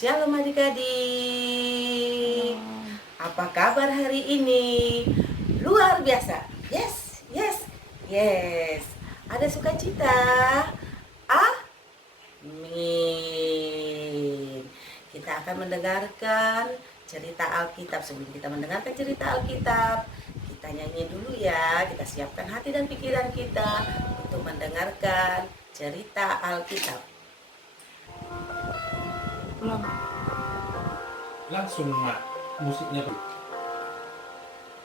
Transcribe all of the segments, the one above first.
Shalom adik-adik. Apa kabar hari ini? Luar biasa. Yes, yes, yes. Ada sukacita. Amin. Kita akan mendengarkan cerita Alkitab. Sebelum kita mendengarkan cerita Alkitab, kita nyanyi dulu ya. Kita siapkan hati dan pikiran kita untuk mendengarkan cerita Alkitab. Langsung mak musiknya tuh.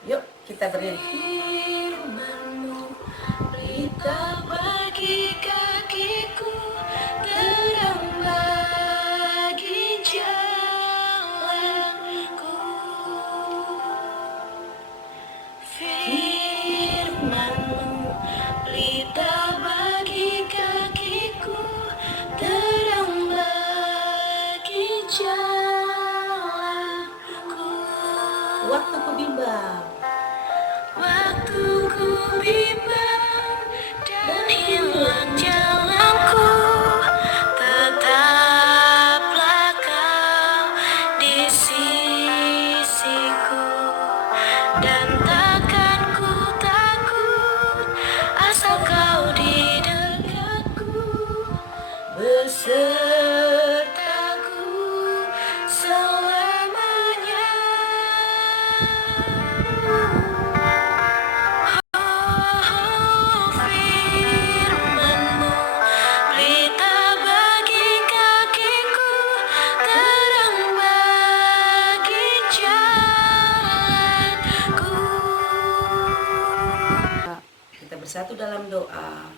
Yuk kita bernyanyi. Firman-Mu berita bagi kakiku, terang bagi jalanku. Firman-Mu berita bagi kakiku, terang bagi jalanku. Waktu ku bimbang, dan hilang jalanku, tetaplah Kau di sisiku, dan takkan ku takut asal Kau di dekatku, besertaku selamanya. Firman-Mu berita bagi kakiku, terang bagi jalanku. Kita bersatu dalam doa.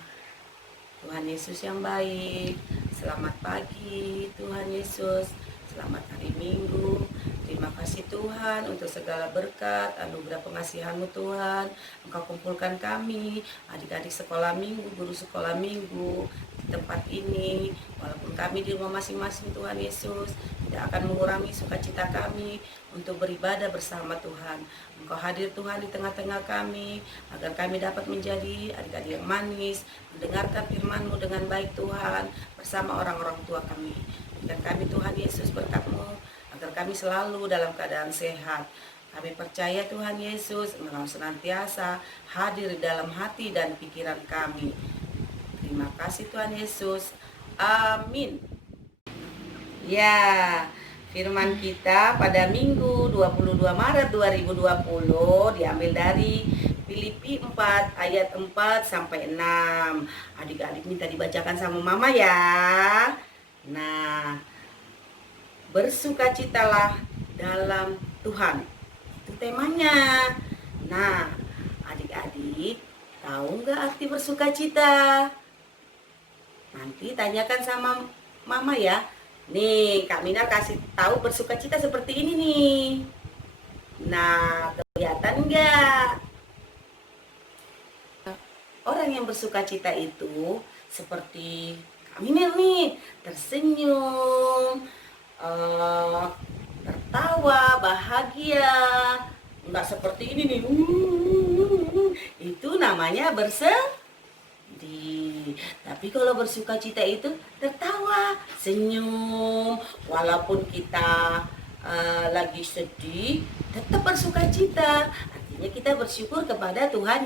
Tuhan Yesus yang baik, selamat pagi Tuhan Yesus, selamat hari Minggu. Terima kasih Tuhan untuk segala berkat, anugerah pengasihan-Mu Tuhan. Engkau kumpulkan kami, adik-adik sekolah minggu, guru sekolah minggu di tempat ini. Walaupun kami di rumah masing-masing Tuhan Yesus, tidak akan mengurangi sukacita kami untuk beribadah bersama Tuhan. Engkau hadir Tuhan di tengah-tengah kami, agar kami dapat menjadi adik-adik yang manis, mendengarkan firman-Mu dengan baik Tuhan, bersama orang-orang tua kami. Berikan kami Tuhan Yesus berkat-Mu, agar kami selalu dalam keadaan sehat. Kami percaya Tuhan Yesus Engkau senantiasa hadir di dalam hati dan pikiran kami. Terima kasih Tuhan Yesus. Amin. Ya, firman kita pada Minggu 22 Maret 2020 diambil dari Filipi 4 ayat 4 sampai 6. Adik-adik minta dibacakan sama mama ya. Nah, bersukacitalah dalam Tuhan. Itu temanya. Nah, adik-adik tahu nggak arti bersukacita? Nanti tanyakan sama mama ya. Nih, Kak Mina kasih tahu bersukacita seperti ini nih. Nah, kelihatan nggak? Orang yang bersukacita itu seperti Kak Mina nih, tersenyum, tertawa, bahagia. Nggak seperti ini nih. Itu namanya bersedih. Tapi kalau bersukacita itu tertawa, senyum, walaupun kita lagi sedih, tetap bersukacita. Artinya kita bersyukur kepada Tuhan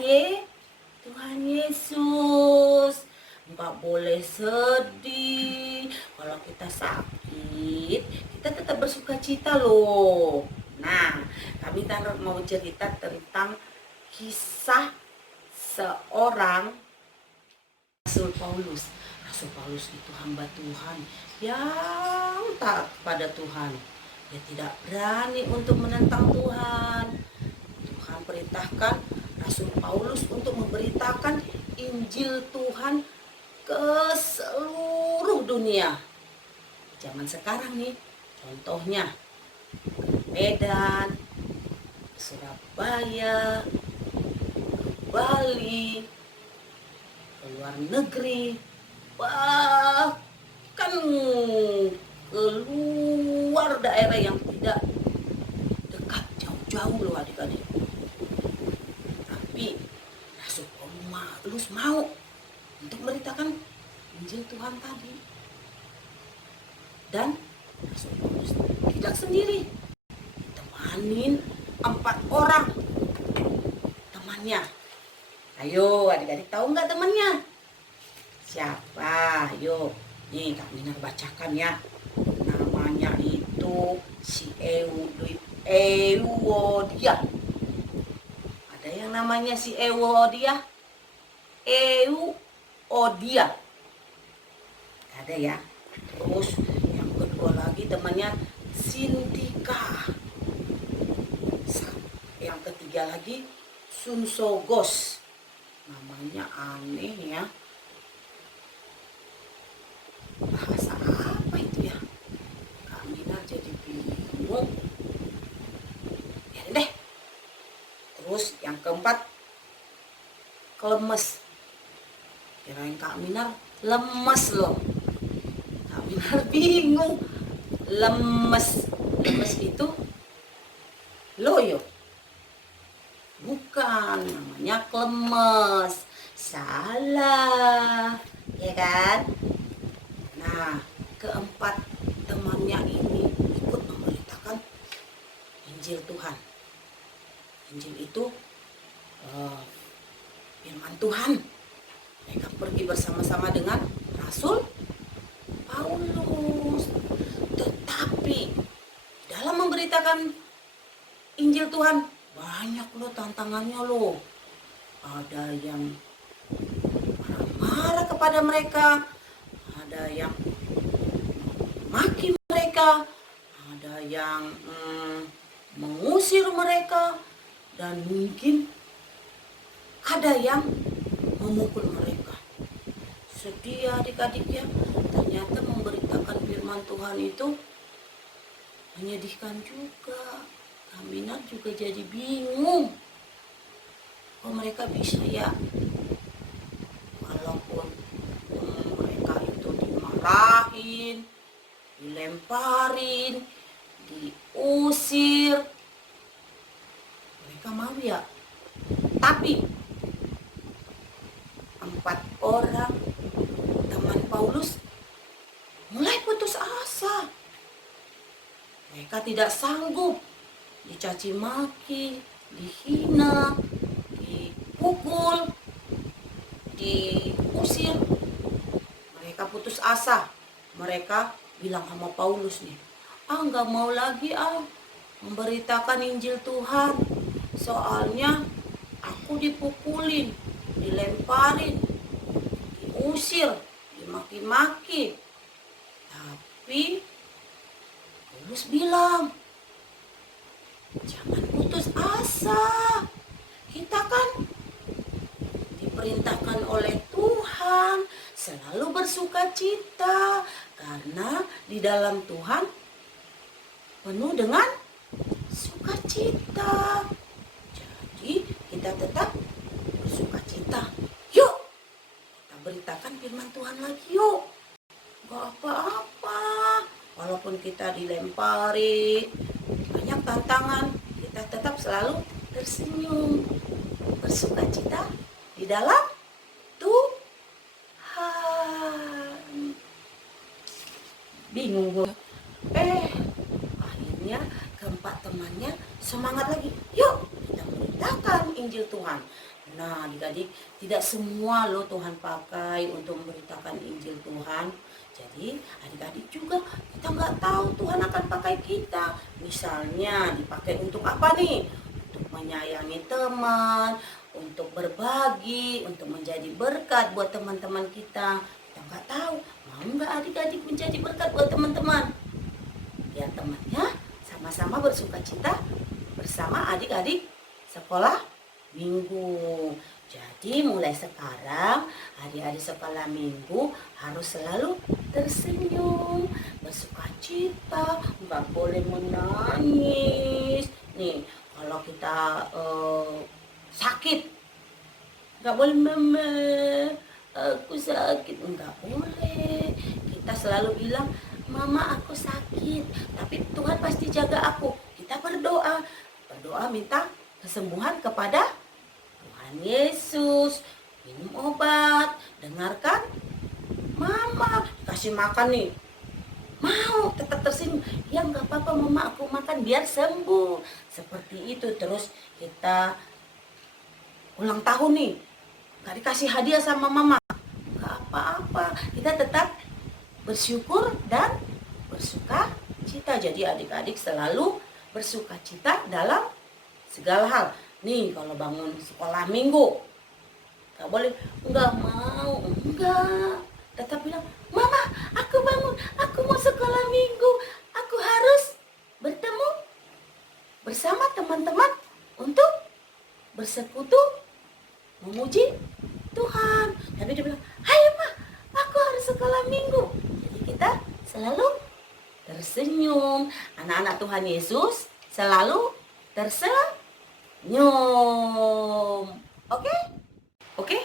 Yesus. Nggak boleh sedih. Kalau kita sakit, kita tetap bersukacita loh. Nah, kami mau cerita tentang kisah seorang Rasul Paulus. Rasul Paulus itu hamba Tuhan yang taat pada Tuhan. Dia tidak berani untuk menentang Tuhan. Tuhan perintahkan Rasul Paulus untuk memberitakan Injil Tuhan ke seluruh dunia. Zaman sekarang nih, contohnya Medan, Surabaya, Bali, ke luar negeri, bahkan keluar daerah yang tidak dekat, jauh-jauh loh adik-adik. Tapi Rasul Paulus mau untuk memberitakan Injil Tuhan tadi. Dan Rasul Paulus tidak sendiri, temanin 4 orang temannya. Ayo adik-adik tahu nggak temannya? Siapa? Ayo, nih Kak Minar bacakan ya. Namanya itu si Euodia. Ada yang namanya si Euodia? Euodia. Ada ya. Terus yang kedua lagi temannya Sintika. Yang ketiga lagi Sunsogos. Namanya aneh ya. Bahasa apa itu ya? Kak Mina jadi bingung. Ya deh. Terus yang keempat Klemes. Kirain Kak Minar lemes loh. Kak Minar bingung. Lemes. Lemes itu loyo. Bukan, namanya Klemes. Salah. Ya kan? Nah, keempat temannya ini ikut memberitakan Injil Tuhan. Injil itu firman Tuhan. Mereka pergi bersama-sama dengan Rasul Paulus. Tetapi dalam memberitakan Injil Tuhan banyak loh tantangannya loh. Ada yang marah-marah kepada mereka, ada yang maki mereka, ada yang mengusir mereka, dan mungkin ada yang memukul mereka. Sedih adik-adik ya, ternyata memberitakan firman Tuhan itu menyedihkan juga. Kaminar juga jadi bingung. Oh mereka bisa ya, walaupun mereka itu dimarahin, dilemparin, diusir, mereka mau ya. Tapi 4 orang teman Paulus mulai putus asa. Mereka tidak sanggup dicaci maki, dihina, dipukul, diusir. Mereka putus asa. Mereka bilang sama Paulus nih, nggak mau lagi memberitakan Injil Tuhan. Soalnya aku dipukulin, dilemparin, diusir, dimaki-maki. Tapi Paulus bilang, jangan putus asa. Kita kan diperintahkan oleh Tuhan selalu bersukacita, karena di dalam Tuhan penuh dengan sukacita. Jadi kita tetap bersukacita. Yuk, kita beritakan firman Tuhan lagi yuk. Gak apa-apa, walaupun kita dilempari, banyak tantangan, kita tetap selalu tersenyum, bersukacita di dalam Tuhan. Bingung gue. Akhirnya keempat temannya semangat lagi. Yuk kita beritakan Injil Tuhan. Nah adik-adik, tidak semua loh Tuhan pakai untuk memberitakan Injil Tuhan. Jadi adik-adik juga kita nggak tahu Tuhan akan pakai kita. Misalnya dipakai untuk apa nih? Untuk menyayangi teman, untuk berbagi, untuk menjadi berkat buat teman-teman kita. Kita nggak tahu, mau nggak adik-adik menjadi berkat buat teman-teman? Biar temannya sama-sama bersukacita bersama adik-adik sekolah minggu. Jadi mulai sekarang adik-adik sekolah minggu harus selalu tersenyum, bersukacita, nggak boleh menangis. Nih kalau kita sakit, nggak boleh mama aku sakit, nggak boleh. Kita selalu bilang mama aku sakit, tapi Tuhan pasti jaga aku. Kita berdoa minta kesembuhan kepada Tuhan Yesus. Minum obat, dengarkan mama, kasih makan nih mau tetap tersinggung. Ya nggak apa-apa mama, aku makan biar sembuh. Seperti itu. Terus kita ulang tahun nih, nggak dikasih hadiah sama mama, nggak apa-apa, kita tetap bersyukur dan bersuka cita. Jadi adik-adik selalu bersuka cita dalam segala hal. Nih kalau bangun sekolah minggu, nggak boleh nggak mau, enggak, tetap bilang mama aku bangun, aku mau sekolah minggu, aku harus bertemu bersama teman-teman untuk bersekutu memuji Tuhan. Tapi dia bilang, ayo mah, aku harus sekolah minggu. Jadi kita selalu tersenyum. Anak-anak Tuhan Yesus selalu tersenyum. Oke? Oke?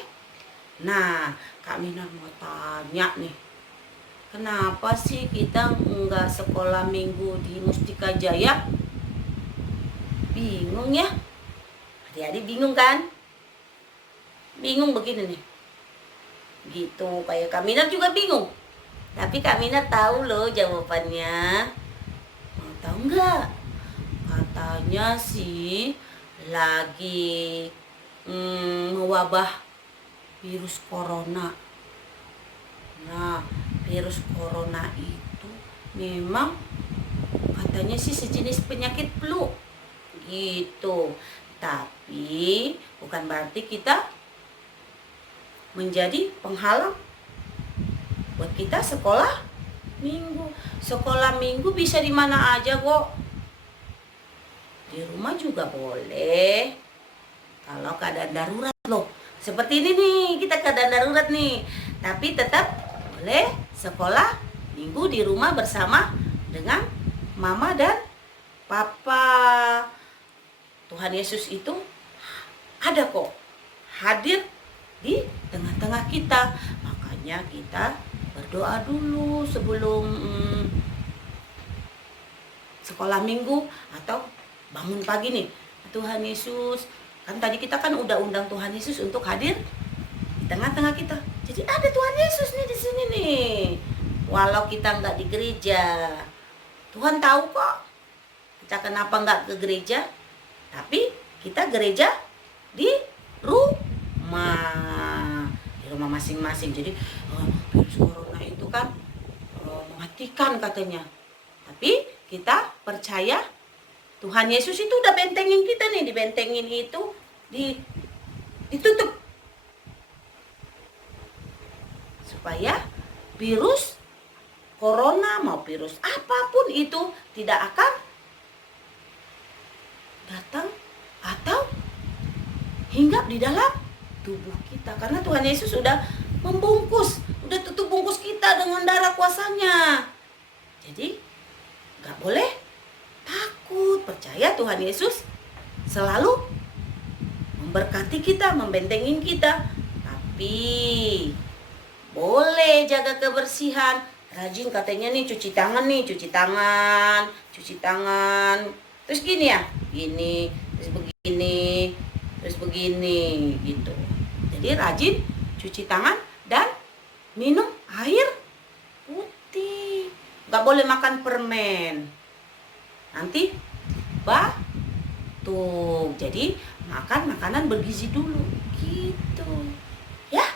Nah, Kak Minar mau tanya nih. Kenapa sih kita nggak sekolah minggu di Mustika Jaya? Bingung ya? Adik-adik bingung kan? Bingung begini nih. Gitu, kayak Kak Minar juga bingung. Tapi Kak Minar tahu loh jawabannya. Mau tahu nggak? Katanya sih lagi mewabah virus corona. Nah, virus corona itu memang katanya sih sejenis penyakit flu. Gitu. Tapi bukan berarti kita menjadi penghalang buat kita sekolah minggu. Sekolah minggu bisa di mana aja kok. Di rumah juga boleh. Kalau keadaan darurat loh. Seperti ini nih, kita keadaan darurat nih. Tapi tetap boleh sekolah minggu di rumah bersama dengan mama dan papa. Tuhan Yesus itu ada kok, hadir di tengah-tengah kita. Makanya kita berdoa dulu sebelum sekolah minggu atau bangun pagi nih. Tuhan Yesus, kan tadi kita kan udah undang Tuhan Yesus untuk hadir di tengah-tengah kita. Jadi ada Tuhan Yesus nih di sini nih. Walau kita nggak di gereja, Tuhan tahu kok kita kenapa nggak ke gereja. Tapi kita gereja di rumah masing-masing. Jadi virus corona itu kan mematikan katanya. Tapi kita percaya Tuhan Yesus itu udah bentengin kita nih, dibentengin itu ditutup supaya virus corona mau virus apapun itu tidak akan datang atau hinggap di dalam tubuh kita, karena Tuhan Yesus sudah membungkus, udah tutup bungkus kita dengan darah kuasanya. Jadi nggak boleh takut, percaya Tuhan Yesus selalu memberkati kita, membentengin kita. Tapi boleh jaga kebersihan, rajin katanya nih cuci tangan, terus gini ya, gini, terus begini gitu. Jadi rajin cuci tangan dan minum air putih. Gak boleh makan permen, nanti batuk. Jadi makan makanan bergizi dulu gitu ya.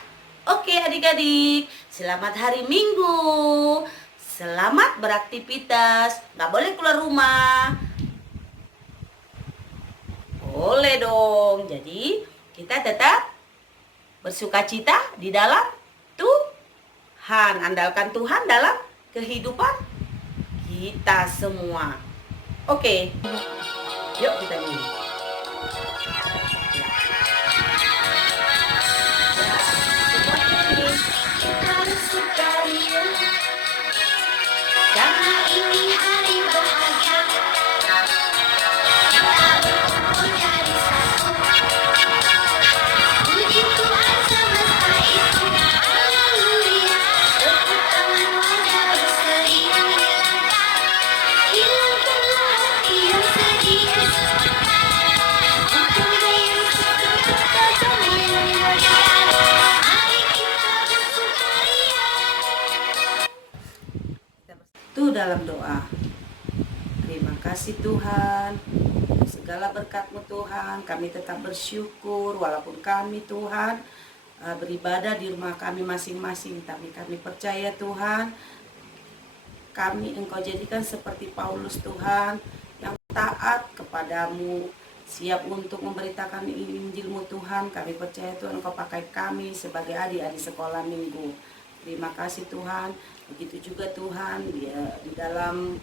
Oke adik-adik, selamat hari Minggu, selamat beraktivitas. Gak boleh keluar rumah, boleh dong. Jadi kita tetap bersukacita di dalam Tuhan. Andalkan Tuhan dalam kehidupan kita semua. Oke, yuk kita nyanyi. Harus sekali karena ini hari bahagia. Kita berkumpul jadi satu. Puji Tuhan semesta itu. Haleluya. Tepuk tangan wajah berseri menghilangkan hati yang sedih. bersatu dalam doa. Terima kasih Tuhan, segala berkat-Mu Tuhan, kami tetap bersyukur walaupun kami Tuhan beribadah di rumah kami masing-masing, tapi kami percaya Tuhan, kami Engkau jadikan seperti Paulus Tuhan, yang taat kepadamu, siap untuk memberitakan Injil-Mu Tuhan. Kami percaya Tuhan Engkau pakai kami sebagai adik-adik sekolah minggu. Terima kasih Tuhan. Begitu juga Tuhan di dalam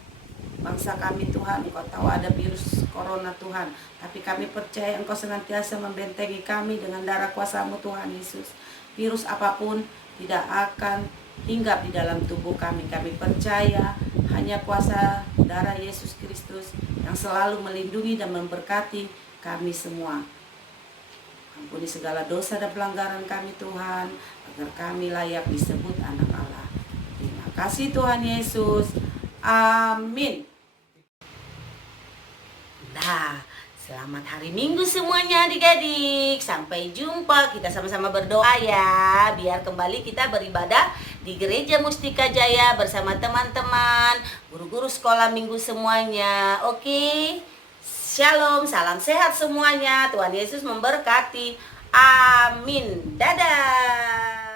bangsa kami Tuhan, Engkau tahu ada virus corona Tuhan, tapi kami percaya Engkau senantiasa membentengi kami dengan darah kuasa-Mu Tuhan Yesus. Virus apapun tidak akan hinggap di dalam tubuh kami. Kami percaya hanya kuasa darah Yesus Kristus yang selalu melindungi dan memberkati kami semua. Ampuni segala dosa dan pelanggaran kami Tuhan, agar kami layak disebut anak Allah. Terima kasih Tuhan Yesus. Amin. Nah, selamat hari Minggu semuanya adik-adik. Sampai jumpa, kita sama-sama berdoa ya, biar kembali kita beribadah di Gereja Mustika Jaya bersama teman-teman, guru-guru sekolah minggu semuanya. Oke, shalom, salam sehat semuanya. Tuhan Yesus memberkati. Amin. Dadah.